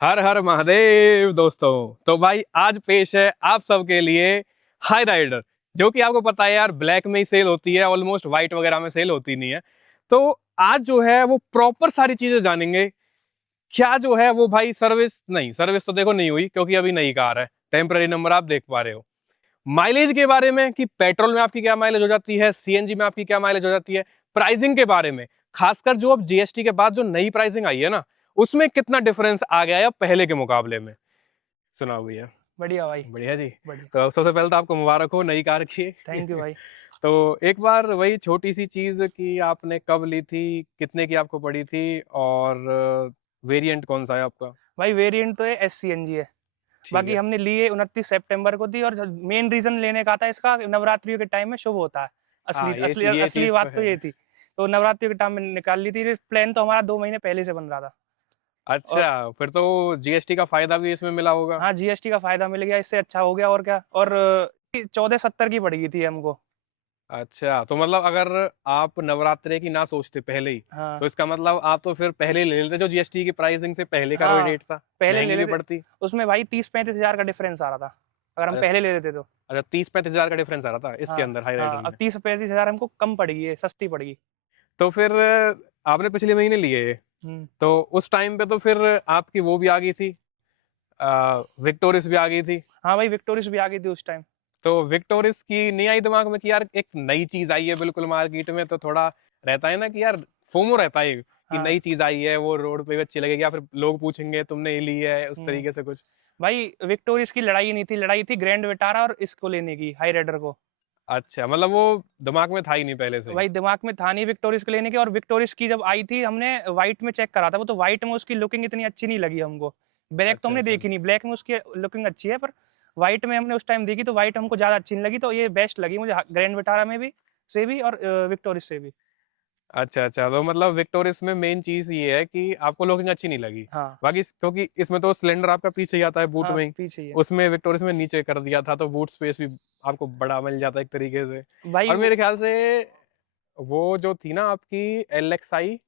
हर हर महादेव दोस्तों। तो भाई आज पेश है आप सबके लिए हाई राइडर, जो कि आपको पता है यार ब्लैक में ही सेल होती है, ऑलमोस्ट व्हाइट वगैरह में सेल होती नहीं है। तो आज जो है वो प्रॉपर सारी चीजें जानेंगे। क्या जो है वो भाई सर्विस तो देखो नहीं हुई क्योंकि अभी नई कार है, टेम्पररी नंबर आप देख पा रहे हो। माइलेज के बारे में कि पेट्रोल में आपकी क्या माइलेज हो जाती है, सीएनजी में आपकी क्या माइलेज हो जाती है। प्राइसिंग के बारे में, खासकर जो अब जीएसटी के बाद जो नई प्राइसिंग आई है ना, उसमें कितना डिफरेंस आ गया है पहले के मुकाबले में। सुनाओ भैया। बढ़िया भाई। बढ़िया जी। बढ़िया। तो सबसे पहले तो आपको मुबारक हो नई कार की। थैंक यू भाई। तो एक बार वही छोटी सी चीज कि आपने कब ली थी, कितने की आपको पड़ी थी, और वेरिएंट कौन सा है आपका। भाई वेरिएंट तो है SCNG है। ठीक बाकी है। हमने लिए 29 सितंबर को दी, और मेन रीजन लेने का था इसका, नवरात्रियों के टाइम में शुभ होता है। हाँ असली असली ये असली चीज तो बात तो है। ये थी। तो नवरात्रियों के टाइम में निकाल ली थी। प्लान तो हमारा 2 महीने पहले से बन रहा था। और अच्छा, फिर तो जीएसटी का फायदा भी इसमें मिला होगा। हाँ, जीएसटी का फायदा मिल गया, इससे अच्छा हो गया और क्या। और 1470 की पड़ गई थी हमको। अच्छा, तो मतलब अगर आप नवरात्रे की ना सोचते पहले ही, हाँ तो इसका मतलब आप तो फिर पहले ही ले लेते जो जीएसटी की प्राइसिंग से पहले का कोई हाँ, रेट था। पहले ले महंगी भी लेते। पड़ती। उसमें भाई 30-35 हजार का डिफरेंस आ रहा था, अगर हम अच्छा। पहले ले लेते तो। अच्छा, 30-35 हजार का डिफरेंस आ रहा था इसके हाँ अंदर हाई हाँ, राइडर अब में। 30-35 हजार हमको कम पड़ गई है, सस्ती पड़ गई। तो फिर आपने पिछले महीने लिए ये, हम्म। तो उस टाइम पे तो फिर आपकी वो भी आ गई थी, विक्टोरिस भी आ गई थी। हाँ भाई, विक्टोरियस भी आ गई थी उस टाइम। तो विक्टोरिस की नहीं आई दिमाग में कि यार एक नई चीज आई है बिल्कुल मार्केट में, तो थोड़ा रहता है ना कि यार फोमो रहता है कि हाँ। नई चीज आई है, वो रोड पे भी अच्छी लगेगी, या फिर लोग पूछेंगे तुमने ये ली है, उस हम्म। तरीके से कुछ। भाई विक्टोरियस की लड़ाई नहीं थी, लड़ाई थी ग्रैंड विटारा और इसको लेने की, हाई राइडर को। अच्छा, मतलब वो दिमाग में था ही नहीं पहले से ही। भाई दिमाग में था नहीं विक्टोरियस को लेने की। और विक्टोरियस की जब आई थी, हमने व्हाइट में चेक करा था, वो तो व्हाइट में उसकी लुकिंग इतनी अच्छी नहीं लगी हमको। ब्लैक तो अच्छा हमने अच्छा। देखी नहीं, ब्लैक में उसकी लुकिंग अच्छी है, पर व्हाइट में हमने उस टाइम देखी तो व्हाइट हमको ज्यादा अच्छी नहीं लगी। तो ये बेस्ट लगी मुझे, ग्रैंड विटारा में भी से भी, और विक्टोरियस से भी। अच्छा अच्छा, तो मतलब विक्टोरियस में मेन चीज ये है कि आपको लुकिंग अच्छी नहीं लगी। हाँ बाकी क्योंकि इसमें तो सिलेंडर आपका पीछे ही आता है बूट हाँ, में ही। पीछे ही है। उसमें विक्टोरियस में नीचे कर दिया था, तो बूट स्पेस भी आपको बड़ा मिल जाता है एक तरीके से। भाई और वो मेरे ख्याल से वो जो थी ना आपकी LXI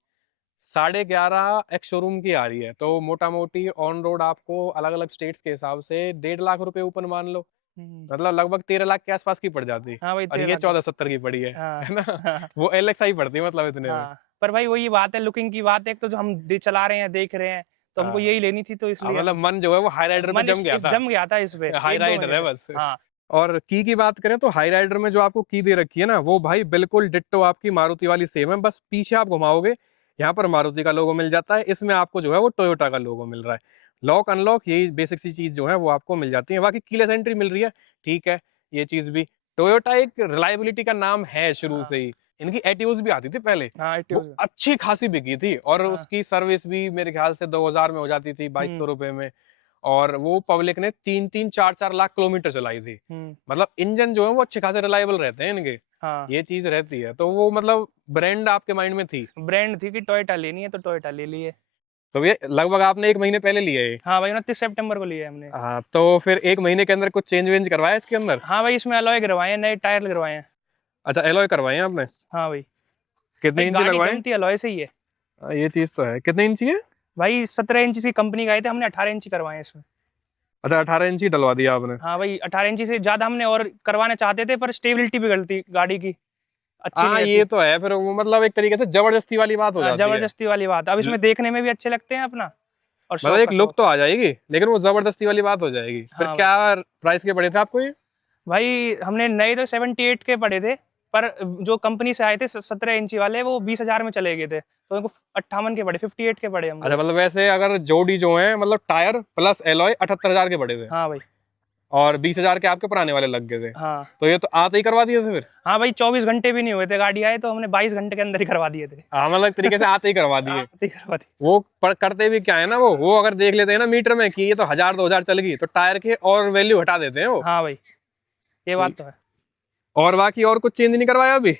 11.5 एक्स शोरूम की आ रही है, तो मोटा मोटी ऑन रोड आपको अलग अलग स्टेट्स के हिसाब से 1.5 लाख रुपए ऊपर मान लो, हम्म, मतलब लगभग 13 लाख के आसपास की पड़ जाती। हाँ भाई और 13 ये लाख। 1470 की पड़ी हाँ है ना। हाँ वो LXI पड़ती है मतलब इतने में। हाँ। पर भाई वही बात है, लुकिंग की बात है। एक तो जो हम चला रहे हैं, देख रहे हैं, तो हमको हाँ यही लेनी थी, तो इसलिए मतलब हम मन जो है वो हाई राइडर पे मन जम गया इस था। जम गया था इस पे हाई 1-2 राइडर महीने है से। बस। हाँ और की बात करें तो हाई राइडर में जो आपको की दे रखी है ना, वो भाई बिल्कुल डिट्टो आपकी मारुति वाली सेम है, बस पीछे आप घुमाओगे यहाँ पर मारुति का लोगो मिल जाता है, इसमें आपको जो है वो टोयोटा का लोगो मिल रहा है। लॉक अनलॉक यही बेसिक सी चीज जो है वो आपको मिल जाती है, बाकी कीलेस एंट्री मिल रही है। ठीक है, ये चीज भी टोयोटा एक रिलायबिलिटी का नाम है शुरू हाँ से ही। इनकी एटियोज भी आती थी पहले, हाँ, वो 80। अच्छी खासी बिकी थी, और हाँ। उसकी सर्विस भी मेरे ख्याल से 2000 में हो जाती थी, 2200 हम्म रुपए में। और वो पब्लिक ने 3-4 लाख किलोमीटर चलाई थी। हम्म। मतलब इंजन जो है वो अच्छे खासे रिलायबल रहते हैं इनके। हाँ, ये चीज रहती है, तो वो मतलब ब्रांड आपके माइंड में थी। ब्रांड थी कि टोयोटा लेनी है, तो टोयोटा ले लिए। तो ये लगभग आपने 1 महीने पहले लिया है। हाँ भाई, 29 सितंबर को लिया है हमने। हाँ, तो फिर 1 महीने के अंदर कुछ चेंज वेंज करवाया इसके अंदर। हाँ भाई, इसमें अलॉय गिरवाए हैं, नए टायर गिरवाए हैं। अच्छा, एलॉय करवाए हैं आपने। हाँ भाई। भाई कितने इंची गाड़ी लगवाए। जमती अलॉय से ही है। ये चीज तो है, कितने इंची है। भाई 17 इंच की कंपनी का आए थे, हमने 18 इंच करवाए हैं इसमें। अच्छा, 18 इंची डलवा दिया आपने। हाँ भाई, 18 इंच से ज्यादा हमने और करवाना चाहते थे, पर स्टेबिलिटी बिगड़ती गाड़ी की, अच्छी नहीं हाँ रहती। ये तो है, फिर वो मतलब एक तरीके से जबरदस्ती वाली बात हो जाती है। जबरदस्ती वाली बात। अब ल- इसमें देखने में भी अच्छे लगते हैं अपना, और मतलब शौक एक का लुक शौक। तो आ जाएगी, लेकिन वो जबरदस्ती वाली बात हो जाएगी। फिर हाँ भाई। क्या प्राइस के पड़े थे आपको ये। भाई हमने नए तो 78 के पड़े थे, पर जो कंपनी से आए थे 17 इंची वाले, वो 20 हजार में चले गए थे, तो उनको 58 के पड़े, 58 के पड़े अच्छा, हमको। मतलब वैसे अगर जोड़ी जो है मतलब टायर प्लस एलॉय 78 हजार के पड़े थे, हाँ भाई। और 20 हजार के आपके पुराने वाले लग गए थे। हाँ तो ये तो आते ही करवा दिए थे फिर। हाँ भाई, 24 घंटे भी नहीं हुए थे गाड़ी आए, तो हमने 22 घंटे के अंदर ही करवा दिए थे। हाँ मतलब एक तरीके से आते ही करवा दिए। आते ही करवा दिए। वो करते भी क्या है ना, वो अगर देख लेते हैं ना मीटर में कि ये तो 1000-2000 चल गई, तो टायर के और वैल्यू हटा देते हैं वो। हाँ भाई, ये बात ठीक। तो है। और बाकी और कुछ चेंज नहीं करवाया अभी।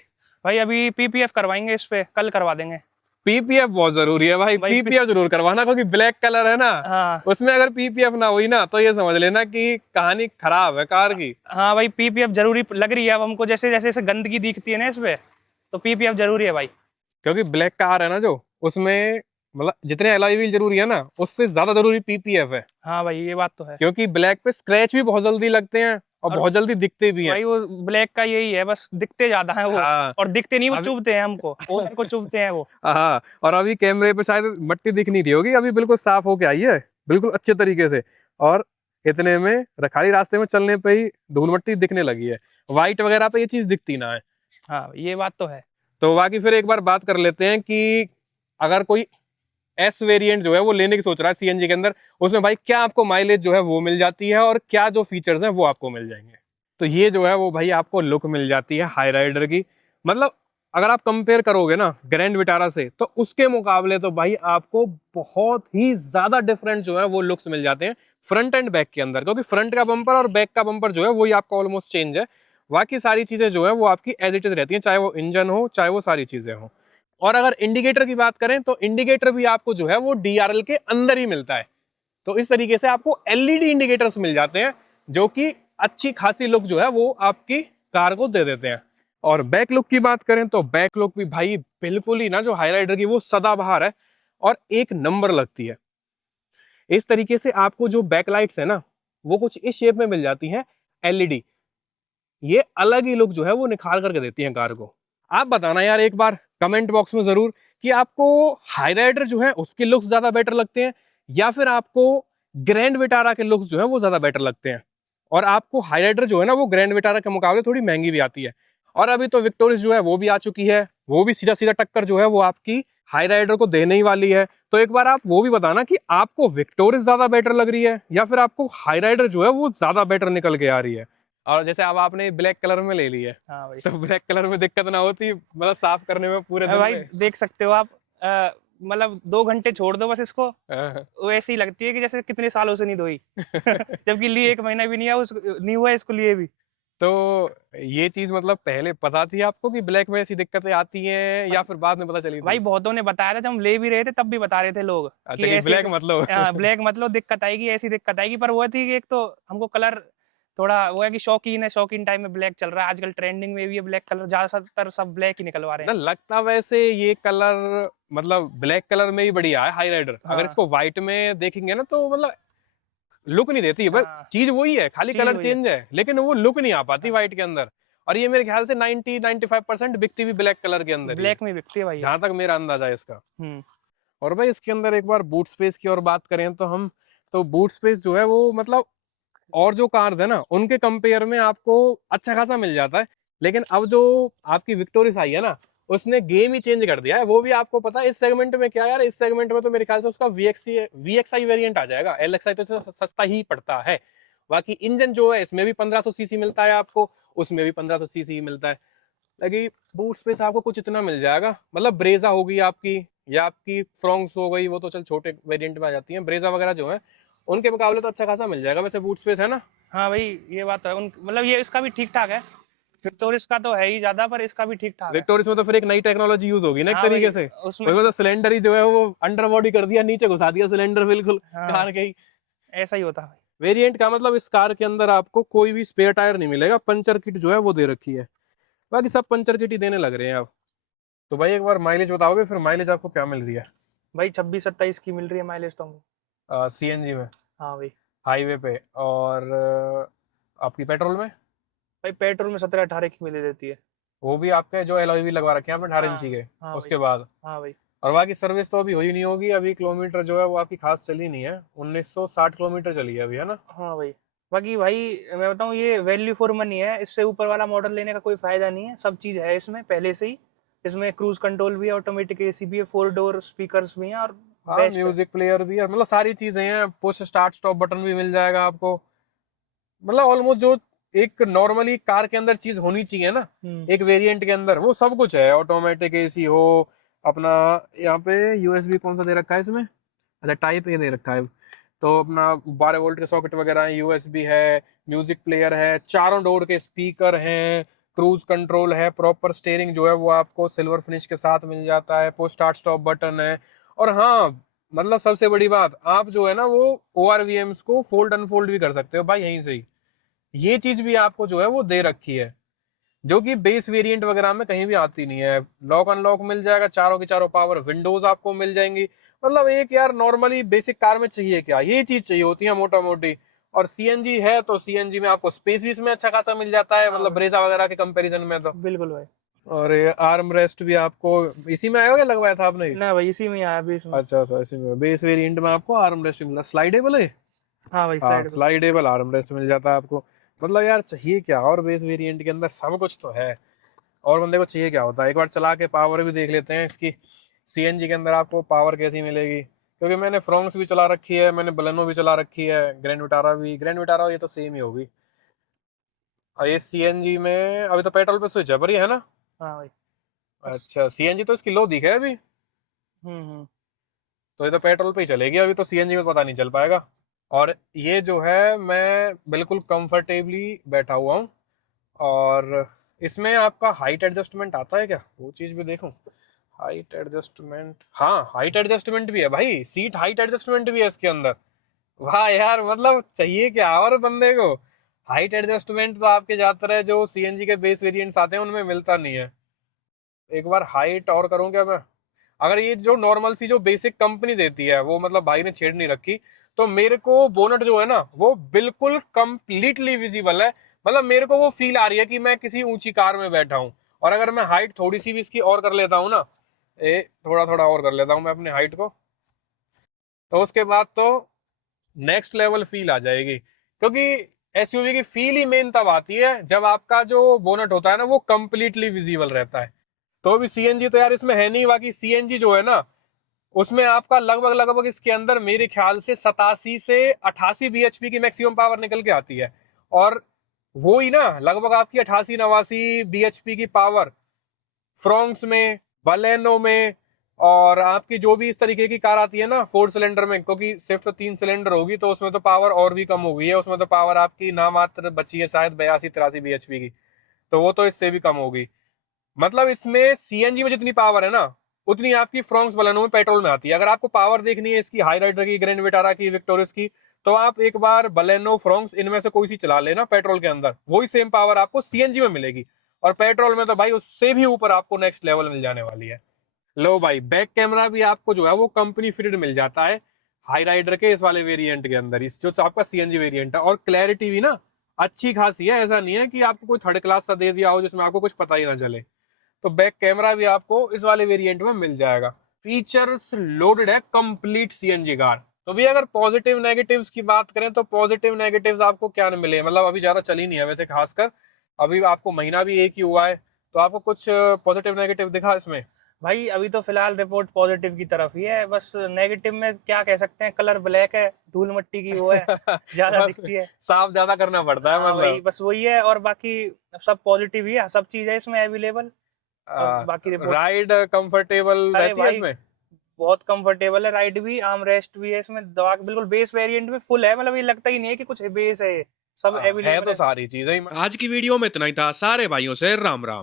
भाई अभी PPF करवाएंगे, इस पे कल करवा देंगे। पीपीएफ बहुत जरूरी है भाई, भाई पीपीएफ जरूर करवाना, क्योंकि ब्लैक कलर है ना, हाँ उसमें अगर पीपीएफ ना हुई ना तो ये समझ लेना कि कहानी खराब है कार की। हाँ भाई, PPF जरूरी लग रही है अब हमको, जैसे जैसे जैसे गंदगी दिखती है ना इस पे, तो PPF जरूरी है भाई। क्योंकि ब्लैक कार है ना जो, उसमें मतलब जितने एलॉय व्हील जरूरी है ना, उससे ज्यादा जरूरी पीपीएफ है। हाँ भाई ये बात तो है। क्योंकि ब्लैक पे स्क्रैच भी बहुत जल्दी लगते हैं और और बहुत जल्दी दिखते भी हैं। भाई वो ब्लैक का यही है, बस दिखते ज्यादा है वो, हाँ और दिखते नहीं, वो अभी चुभते हैं हमको, ओनर को चुभते हैं वो। हाँ, और अभी कैमरे पे शायद मट्टी दिख नहीं रही होगी, अभी बिल्कुल साफ होके आई है, बिल्कुल अच्छे तरीके से। और इतने में खाली रास्ते में चलने पे ही धूल मट्टी दिखने लगी है, व्हाइट वगैरह पे ये चीज दिखती ना है। हाँ ये बात तो है। तो बाकी फिर एक बार बात कर लेते हैं कि अगर कोई एस वेरिएंट जो है वो लेने की सोच रहा है सीएनजी के अंदर, उसमें भाई क्या आपको माइलेज जो है वो मिल जाती है और क्या जो फीचर्स हैं वो आपको मिल जाएंगे। तो ये जो है वो भाई आपको लुक मिल जाती है हाई राइडर की। मतलब अगर आप कंपेयर करोगे ना ग्रैंड विटारा से, तो उसके मुकाबले तो भाई आपको बहुत ही ज्यादा डिफरेंट जो है वो लुक्स मिल जाते हैं फ्रंट एंड बैक के अंदर। क्योंकि फ्रंट का बम्पर और बैक का बम्पर जो है वही आपका ऑलमोस्ट चेंज है, बाकी सारी चीजें जो है वो आपकी एज इट इज रहती हैं, चाहे वो इंजन हो चाहे वो सारी चीजें हो। और अगर इंडिकेटर की बात करें तो इंडिकेटर भी आपको जो है वो डीआरएल के अंदर ही मिलता है। तो इस तरीके से आपको एलईडी इंडिकेटर्स मिल जाते हैं जो कि अच्छी खासी लुक जो है वो आपकी कार को दे देते हैं। और बैक लुक की बात करें तो बैक लुक भी भाई बिल्कुल ही ना जो हाई राइडर की वो सदाबहार है और एक नंबर लगती है। इस तरीके से आपको जो बैकलाइट्स है ना वो कुछ इस शेप में मिल जाती हैं एलईडी। ये अलग ही लुक जो है वो निखार करके देती है कार को। आप बताना यार एक बार कमेंट बॉक्स में जरूर कि आपको हाई राइडर जो है उसके लुक्स ज्यादा बेटर लगते हैं या फिर आपको ग्रैंड विटारा के लुक्स जो है वो ज्यादा बेटर लगते हैं। और आपको हाई राइडर जो है ना वो ग्रैंड विटारा के मुकाबले थोड़ी महंगी भी आती है। और अभी तो विक्टोरिस जो है वो भी आ चुकी है, वो भी सीधा सीधा टक्कर जो है वो आपकी हाई राइडर को देने ही वाली है। तो एक बार आप वो भी बताना कि आपको विक्टोरिस ज्यादा बेटर लग रही है या फिर आपको हाई राइडर जो है वो ज्यादा बेटर निकल के आ रही है। और जैसे अब आपने ब्लैक कलर में ले ली है, हाँ भाई। तो ब्लैक कलर में दिक्कत ना होती मतलब साफ करने में पूरे दिन भाई में? देख सकते हो आप, मतलब 2 घंटे छोड़ दो बस इसको, हाँ। वो ऐसी लगती है कि जैसे कितने सालों से नहीं धोई। जबकि लिए 1 महीना भी नहीं है, उस नहीं हुआ है इसको लिए भी। तो ये चीज मतलब पहले पता थी आपको कि ब्लैक में ऐसी दिक्कतें आती हैं या फिर बाद में पता चली भाई थी? बहुतों ने बताया था, जब हम ले भी रहे थे तब भी बता रहे थे लोग अच्छा कि कि ऐसे ब्लैक ऐसे, मतलब ब्लैक मतलब दिक्कत आएगी, ऐसी दिक्कत आएगी। पर वो थी कि एक तो हमको कलर थोड़ा वो है कि शौकीन है, शौकीन टाइम में ब्लैक चल रहा है आजकल, ट्रेंडिंग में भी है ब्लैक कलर, ज्यादातर सब ब्लैक ही निकलवा रहे ना हैं। लगता वैसे ये कलर मतलब ब्लैक कलर में ही बढ़िया है हाई राइडर। अगर हाँ इसको व्हाइट में देखेंगे ना तो मतलब लुक नहीं देती, बस हाँ, चीज वही है, खाली चीज कलर वही है। चेंज है लेकिन वो लुक नहीं आ पाती हाँ, व्हाइट के अंदर। और ये मेरे ख्याल से 90-95% बिकती भी ब्लैक कलर के अंदर ही है, ब्लैक में बिकती है भाई ये। जहां तक मेरा अंदाजा है इसका। हम्म। और भाई इसके अंदर एक बार बूट स्पेस की और बात करें तो हम, तो बूट स्पेस जो है वो मतलब और जो कार्स है ना उनके कंपेयर में आपको अच्छा खासा मिल जाता है। लेकिन अब जो आपकी विक्टोरिस आई है ना उसने गेम ही चेंज कर दिया है। वो भी आपको पता है इस सेगमेंट में क्या है यार, इस सेगमेंट में तो मेरे ख्याल से उसका वीएक्सआई वेरिएंट आ जाएगा, एलएक्सआई तो इससे सस्ता ही पड़ता है। बाकी इंजन जो है इसमें भी 1500 सीसी मिलता है आपको, उसमें भी 1500 सीसी मिलता है। लगी बूट स्पेस आपको कुछ इतना मिल जाएगा, मतलब ब्रेजा होगी आपकी या आपकी फ्रॉन्क्स हो गई, वो तो चल छोटे वेरिएंट में आ जाती हैं, ब्रेजा वगैरह जो है उनके मुकाबले तो अच्छा खासा मिल जाएगा वैसे बूट स्पेस, है ना? हाँ भाई ये बात तो है, उन मतलब ये इसका भी ठीक ठाक है। विक्टोरिस का तो है ही ज्यादा, पर इसका भी ठीक ठाक है। विक्टोरियस में तो फिर एक नई टेक्नोलॉजी यूज होगी ना एक हाँ भाई तरीके से, उसमें उसमें तो सिलेंडर ही जो है वो अंडर बॉडी कर दिया, नीचे घुसा दिया सिलेंडर बिल्कुल हाँ कार के ही। ऐसा ही होता है। वेरिएंट का मतलब इस कार के अंदर आपको कोई भी स्पेयर टायर नहीं मिलेगा, पंचर किट जो है वो दे रखी है, बाकी सब पंचर किट ही देने लग रहे हैं अब। तो भाई एक बार माइलेज बताओगे फिर, माइलेज आपको क्या मिल रही है भाई 26-27 की मिल रही है माइलेज तो हमको। सीएनजी में हाँ भाई। हाईवे पे? और आपकी पेट्रोल में? भाई पेट्रोल में 17-18 की मिल देती है। वो भी आपके जो एलॉय भी लगवा रखे हैं आपने 18 इंची हाँ के हाँ भाई। उसके बाद? हाँ भाई। और बाकी सर्विस तो अभी हुई नहीं होगी, अभी किलोमीटर जो है वो आपकी खास चली नहीं है, 1960 किलोमीटर चली है अभी, है ना? हाँ भाई। बाकी भाई मैं बताऊँ, ये वैल्यू फॉर मनी है, इससे ऊपर वाला मॉडल लेने का कोई फायदा नहीं है। सब चीज़ है इसमें पहले से ही। इसमें क्रूज कंट्रोल भी है, ऑटोमेटिक एसी भी है, 4 डोर स्पीकर्स भी हैं, और हाँ बेस्ट है। म्यूजिक प्लेयर भी है, मतलब सारी चीजें हैं, पुश स्टार्ट स्टॉप बटन भी मिल जाएगा आपको। मतलब ऑलमोस्ट जो एक नॉर्मली कार के अंदर चीज होनी चाहिए ना एक वेरिएंट के अंदर, वो सब कुछ है। ऑटोमेटिक एसी हो अपना, यहाँ पे यूएसबी कौन सा दे रखा है इसमें, अच्छा टाइप ए दे रखा है, तो अपना 12 वोल्ट के सॉकेट वगैरह है, यूएसबी है, म्यूजिक प्लेयर है, चारों डोर के स्पीकर हैं, क्रूज कंट्रोल है, प्रॉपर स्टेयरिंग जो है वो आपको सिल्वर फिनिश के साथ मिल जाता है, पुश स्टार्ट स्टॉप बटन है। और हाँ मतलब सबसे बड़ी बात, आप जो है ना वो ORVMs को फोल्ड अनफोल्ड भी कर सकते हो भाई यहीं से ही, ये चीज भी आपको जो है वो दे रखी है। जो कि बेस वेरिएंट वगैरह में कहीं भी आती नहीं है। लॉक अनलॉक मिल जाएगा, चारों की चारों पावर विंडोज आपको मिल जाएंगी। मतलब एक यार नॉर्मली बेसिक कार में चाहिए क्या, ये चीज चाहिए होती है मोटा मोटी। और सीएनजी है तो सीएनजी में आपको स्पेस भी इसमें अच्छा खासा मिल जाता है, मतलब ब्रेजा वगैरह के कंपैरिजन में तो। बिल्कुल भाई। और ये आर्म रेस्ट भी आपको इसी में आया, क्या लगवाया था आपने? ना भाई इसी में आया अभी इसमें। अच्छा, इसी में बेस वेरिएंट में आपको आर्म रेस्ट मिला, स्लाइडेबल है। हाँ भाई हाँ, स्लाइड। स्लाइडेबल आर्म रेस्ट मिल जाता है आपको। मतलब यार चाहिए क्या, और बेस वेरिएंट के अंदर सब कुछ तो है, और बंदे को चाहिए क्या होता है। एक बार चला के पावर भी देख लेते हैं इसकी, सीएनजी के अंदर आपको पावर कैसी मिलेगी। क्योंकि मैंने फ्रोंक्स भी चला रखी है, मैंने बलेनो भी चला रखी है, ग्रैंड विटारा भी। ग्रैंड विटारा ये तो सेम ही होगी। और ये सीएनजी में अभी तो पेट्रोल पे स्विच है पर, ये है ना। हाँ भाई। अच्छा, सीएनजी तो इसकी लो दिखे है अभी, हम्म। तो ये तो पेट्रोल पे ही चलेगी अभी, तो सीएनजी में पता नहीं चल पाएगा। और ये जो है मैं बिल्कुल कंफर्टेबली बैठा हुआ हूँ। और इसमें आपका हाइट एडजस्टमेंट आता है क्या, वो चीज भी देखूं। हाइट एडजस्टमेंट, हाँ हाइट एडजस्टमेंट भी है भाई, सीट हाइट एडजस्टमेंट भी है इसके अंदर। वाह यार, मतलब चाहिए क्या और बंदे को। हाइट एडजस्टमेंट तो आपके ज्यादातर है जो सीएनजी के बेस वेरिएंट्स आते हैं उनमें मिलता नहीं है। एक बार हाइट और करूं क्या मैं। अगर ये जो नॉर्मल सी जो बेसिक कंपनी देती है वो मतलब भाई ने छेड़ नहीं रखी, तो मेरे को बोनट जो है ना वो बिल्कुल कंप्लीटली विजिबल है। मतलब मेरे को वो फील आ रही है कि मैं किसी ऊंची कार में बैठा हूं। और अगर मैं हाइट थोड़ी सी भी इसकी और कर लेता हूँ ना, थोड़ा थोड़ा और कर लेता हूँ मैं अपनी हाइट को, तो उसके बाद तो नेक्स्ट लेवल फील आ जाएगी। क्योंकि एसयूवी की फील ही मेन तब आती है जब आपका जो बोनट होता है ना वो कंप्लीटली विजिबल रहता है। तो अभी सीएनजी तो यार इसमें है नहीं, बाकी सीएनजी जो है ना उसमें आपका लगभग लगभग इसके अंदर मेरे ख्याल से 87 से 88 बीएचपी की मैक्सिमम पावर निकल के आती है। और वो ही ना लगभग आपकी 88-89 बीएचपी की पावर फ्रोंक्स में, बलेनो में, और आपकी जो भी इस तरीके की कार आती है ना 4 सिलेंडर में, क्योंकि सिर्फ तो 3 सिलेंडर होगी तो उसमें तो पावर और भी कम हो गई है। उसमें तो पावर आपकी ना मात्र बची है शायद 82-83 बीएचपी की, तो वो तो इससे भी कम होगी। मतलब इसमें सीएनजी में जितनी पावर है ना उतनी आपकी फ्रोंक्स बलेनो में पेट्रोल में आती है। अगर आपको पावर देखनी है इसकी हाई राइडर की, ग्रैंड विटारा की, विक्टोरिस की, तो आप एक बार बलेनो फ्रोंक्स इनमें से कोई सी चला लेना पेट्रोल के अंदर, वही सेम पावर आपको सीएनजी में मिलेगी। और पेट्रोल में तो भाई उससे भी ऊपर आपको नेक्स्ट लेवल मिल जाने वाली है। लो भाई, बैक कैमरा भी आपको जो है वो कंपनी फिटेड मिल जाता है हाई राइडर के इस वाले वेरिएंट के अंदर, इस जो आपका सीएनजी वेरिएंट है। और क्लैरिटी भी ना अच्छी खासी है, ऐसा नहीं है कि आपको कोई थर्ड क्लास सा दे दिया हो जिसमें आपको कुछ पता ही ना चले। तो बैक कैमरा भी आपको इस वाले वेरिएंट में मिल जाएगा। फीचर्स लोडेड है कंप्लीट सीएनजी कार। तो भी अगर पॉजिटिव नेगेटिव्स की बात करें तो पॉजिटिव नेगेटिव्स आपको क्या मिले, मतलब अभी ज्यादा चली नहीं है वैसे, खासकर अभी आपको महीना भी एक ही हुआ है, तो आपको कुछ पॉजिटिव नेगेटिव दिखा इसमें? भाई अभी तो फिलहाल रिपोर्ट पॉजिटिव की तरफ ही है, बस नेगेटिव में क्या कह सकते हैं, कलर ब्लैक है, धूल मिट्टी की वो है, ज्यादा दिखती है। साफ ज्यादा करना पड़ता है हाँ वही, मतलब। बस वही है, और बाकी सब पॉजिटिव ही है, सब चीज है इसमें अवेलेबल। और बाकी रिपोर्ट, राइड कंफर्टेबल अरे रहती है भाई इसमें? बहुत कंफर्टेबल है, राइड भी, आर्म रेस्ट भी है इसमें, दवा बिल्कुल बेस वेरिएंट में फुल है, मतलब ये लगता ही नहीं है कि कुछ बेस है, ये सब है अवेलेबल तो है। सारी चीजें। आज की वीडियो में इतना ही था। सारे भाइयों से राम राम।